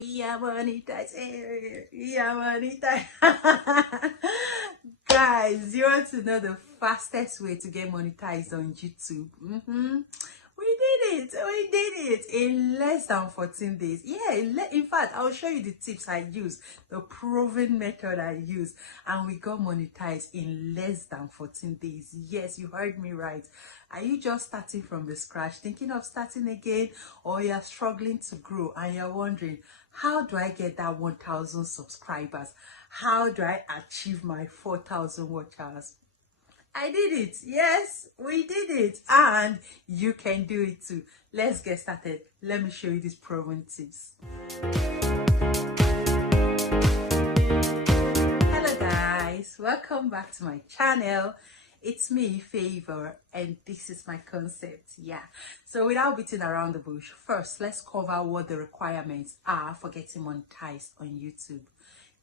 Yeah, monetize. Yeah, monetize. Guys, you want to know the fastest way to get monetized on YouTube? We did it. We did it in less than 14 days. Yeah, in fact, I'll show you the tips I use, the proven method I use, and we got monetized in less than 14 days. Yes, you heard me right. Are you just starting from the scratch, thinking of starting again, or you're struggling to grow and you're wondering, how do I get that 1,000 subscribers? How do I achieve my 4,000 watch hours? I did it. Yes, we did it. And you can do it too. Let's get started. Let me show you these proven tips. Hello guys, welcome back to my channel. It's me, Favor, and this is my concept. Yeah, so without beating around the bush, first let's cover what the requirements are for getting monetized on YouTube.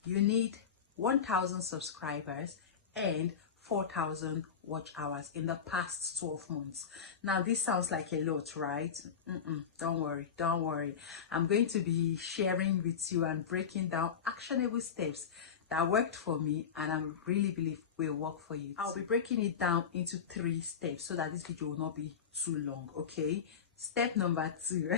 You need 1,000 subscribers and 4,000 watch hours in the past 12 months. Now this sounds like a lot, right? Don't worry. I'm going to be sharing with you and breaking down actionable steps that worked for me, and I really believe will work for you. I'll be breaking it down into 3 steps so that this video will not be too long. Okay, step number 2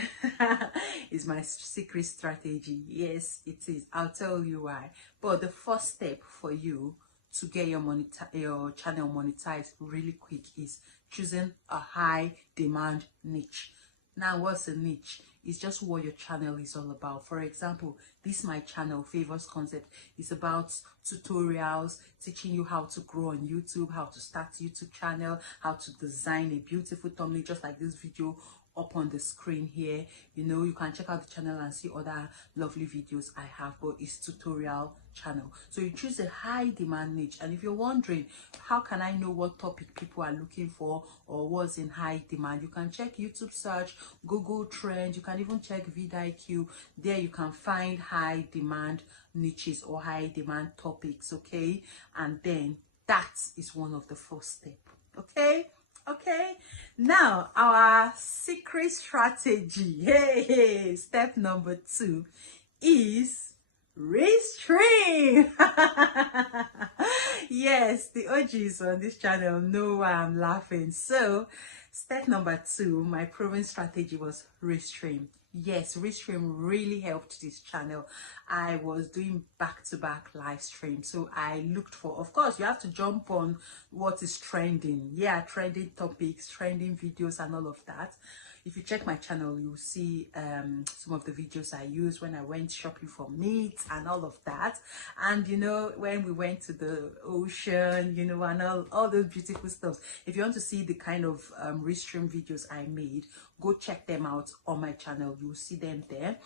is my secret strategy. Yes, it is. I'll tell you why. But the first step for you to get your channel monetized really quick is choosing a high demand niche. Now, what's a niche? It's just what your channel is all about. For example, this my channel, Favors Concept, is about tutorials, teaching you how to grow on YouTube, how to start YouTube channel, how to design a beautiful thumbnail, just like this video up on the screen here. You know, you can check out the channel and see other lovely videos I have, but it's tutorial channel. So you choose a high demand niche, and if you're wondering how can I know what topic people are looking for or what's in high demand, you can check YouTube search, Google Trends, you can even check vidIQ. There you can find high demand niches or high demand topics. Okay, and then that is one of the first steps. Okay, now our secret strategy, hey, step number 2 is restream. Yes, the OGs on this channel know why I'm laughing. So step number 2, my proven strategy was restream. Yes, restream really helped this channel. I was doing back-to-back live streams, so I looked for, of course you have to jump on what is trending. Yeah, trending topics, trending videos and all of that. If you check my channel, you'll see some of the videos I used when I went shopping for meat and all of that. And you know, when we went to the ocean, you know, and all those beautiful stuff. If you want to see the kind of restream videos I made, go check them out on my channel. You'll see them there.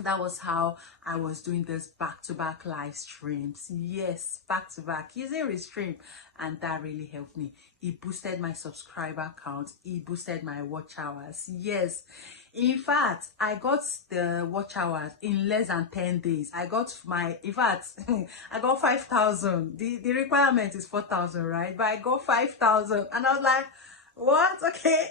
That was how I was doing this back-to-back live streams. Yes, back-to-back using restream, and that really helped me. It boosted my subscriber count, it boosted my watch hours. Yes, in fact, I got the watch hours in less than 10 days. I got my, in fact, I got 5,000. The requirement is 4,000, right? But I got 5,000, and I was like, what? Okay.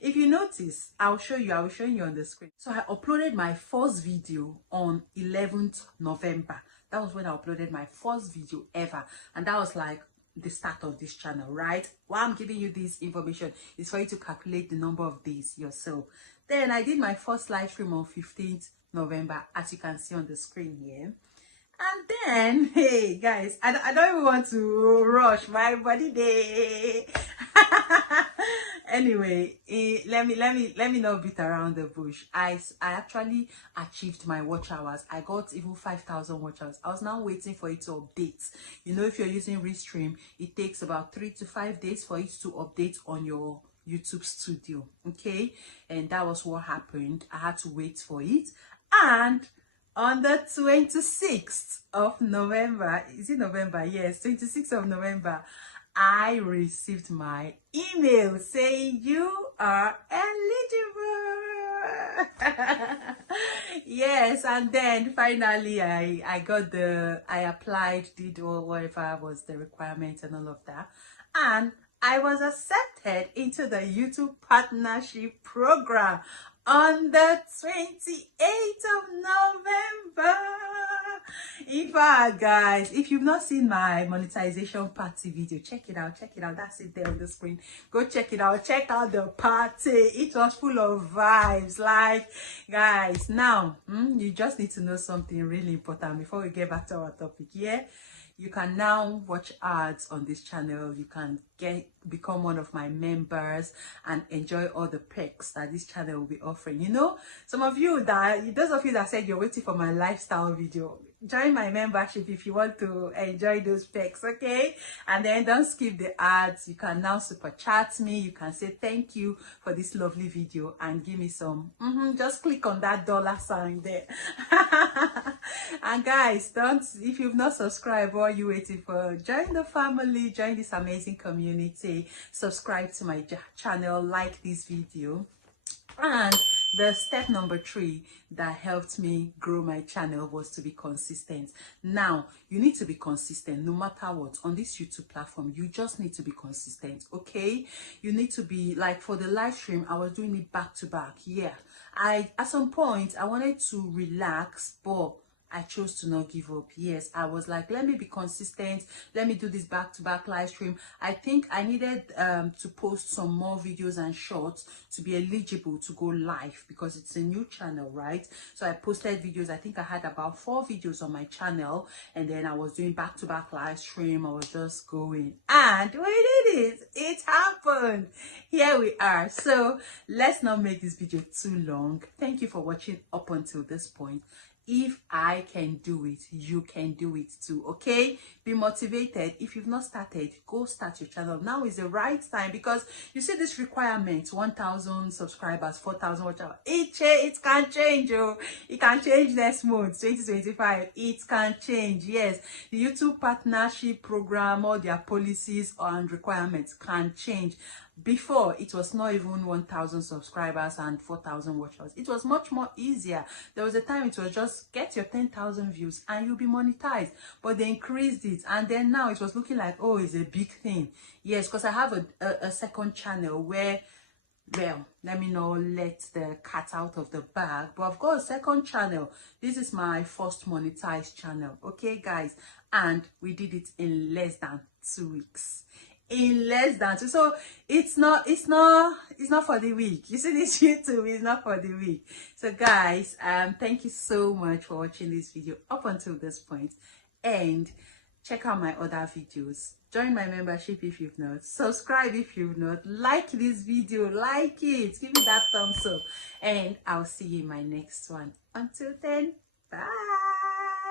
If you notice, I'll show you on the screen. So I uploaded my first video on 11th November. That was when I uploaded my first video ever, and that was like the start of this channel, right? Why I'm giving you this information is for you to calculate the number of days yourself. Then I did my first live stream on 15th November, as you can see on the screen here. And then, hey guys, I don't even want to rush my body day. Anyway, let me not beat around the bush. I actually achieved my watch hours. I got even 5,000 watch hours. I was now waiting for it to update. You know, if you're using Restream, it takes about 3 to 5 days for it to update on your YouTube studio. Okay, and that was what happened. I had to wait for it, and on the 26th of November, is it November? Yes, 26th of November, I received my email saying you are eligible. Yes, and then finally I applied, did whatever was the requirement and all of that, and I was accepted into the YouTube partnership program. on the 28th of November. In fact, guys, if you've not seen my monetization party video, check it out. That's it there on the screen. Go check it out. Check out the party. It was full of vibes. Like, guys, now you just need to know something really important before we get back to our topic. Yeah, you can now watch ads on this channel. You can become one of my members and enjoy all the perks that this channel will be offering. You know, those of you that said you're waiting for my lifestyle video, join my membership if you want to enjoy those perks, okay? And then don't skip the ads. You can now super chat me. You can say thank you for this lovely video and give me some just click on that $sign there. And guys, if you've not subscribed, what are you waiting for? Join the family, join this amazing community, subscribe to my channel, like this video. And the step number 3 that helped me grow my channel was to be consistent. Now, you need to be consistent no matter what. On this YouTube platform, you just need to be consistent, okay? You need to be, like, for the live stream, I was doing it back to back. Yeah, at some point, I wanted to relax, but I chose to not give up. Yes, I was like, let me be consistent. Let me do this back-to-back live stream. I think I needed to post some more videos and shorts to be eligible to go live because it's a new channel, right? So I posted videos. I think I had about 4 videos on my channel, and then I was doing back-to-back live stream. I was just going, and we did it. It happened. Here we are. So let's not make this video too long. Thank you for watching up until this point. If I can do it, you can do it too, okay? Be motivated. If you've not started, go start your channel. Now is the right time, because you see this requirement, 1,000 subscribers, 4,000 watch hours. It can change, oh. It can change next month, 2025. It can change, yes. The YouTube partnership program, all their policies and requirements can change. Before, it was not even 1,000 subscribers and 4,000 watch hours. It was much more easier. There was a time it was just get your 10,000 views and you'll be monetized. But they increased it, and then now it was looking like, oh, it's a big thing. Yes, because I have a second channel where, well, let me not let the cat out of the bag, but I've got a second channel. This is my first monetized channel, okay, guys? And we did it in less than 2 weeks. In less than 2. So it's not for the weak. You see, this YouTube is not for the weak. So guys, thank you so much for watching this video up until this point, and check out my other videos. Join my membership if you've not, subscribe if you've not, like this video, like it, give me that thumbs up, and I'll see you in my next one. Until then, bye.